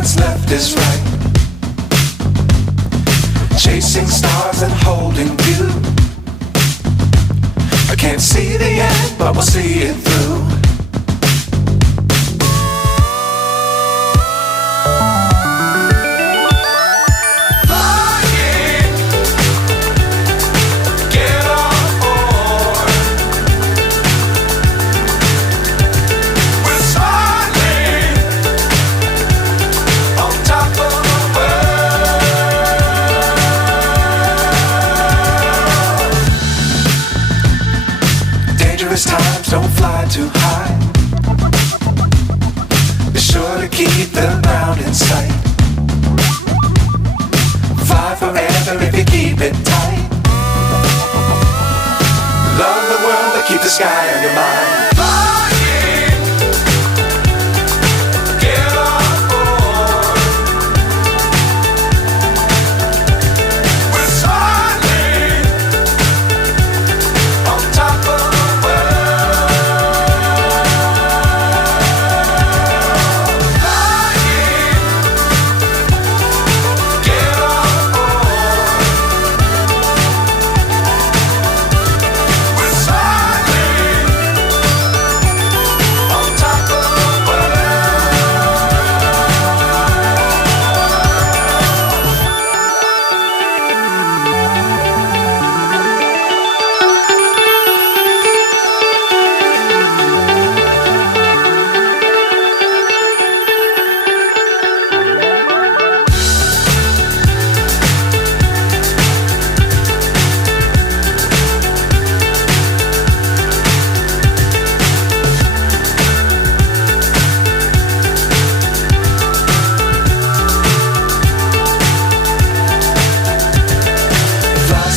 what's left is right. Chasing stars and holding you. I can't see the end, but we'll see it through. Times don't fly too high. Be sure to keep the ground in sight. Fly forever if you keep it tight. Love the world but keep the sky on your mind.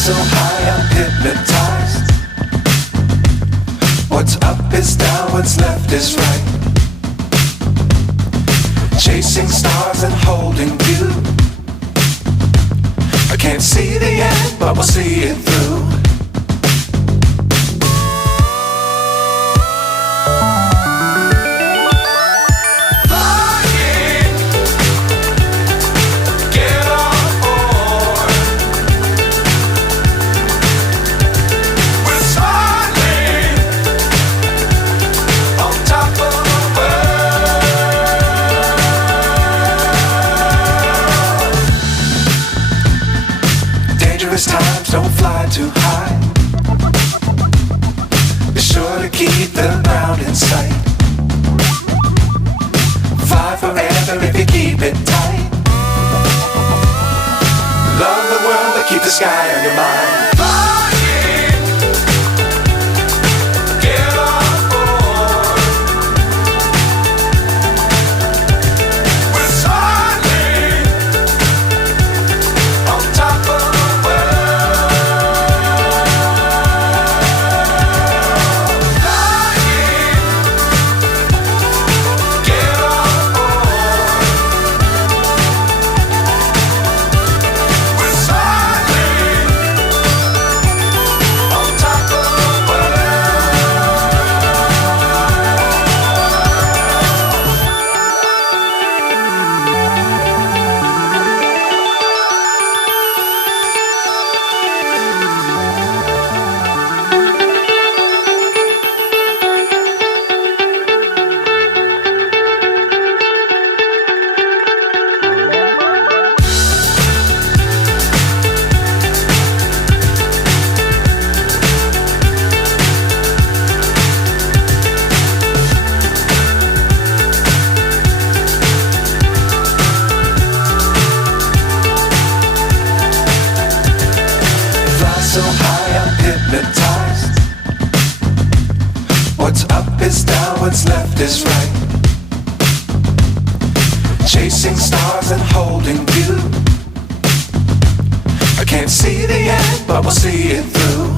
So high I'm hypnotized. What's up is down, what's left is right. Chasing stars and holding you. I can't see the end, but we'll see it through. Times don't fly too high. Be sure to keep the ground in sight. Fly forever if you keep it tight. Love the world but keep the sky on your mind. So high I'm hypnotized. What's up is down, what's left is right. Chasing stars and holding you. I can't see the end, but we'll see it through.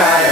sky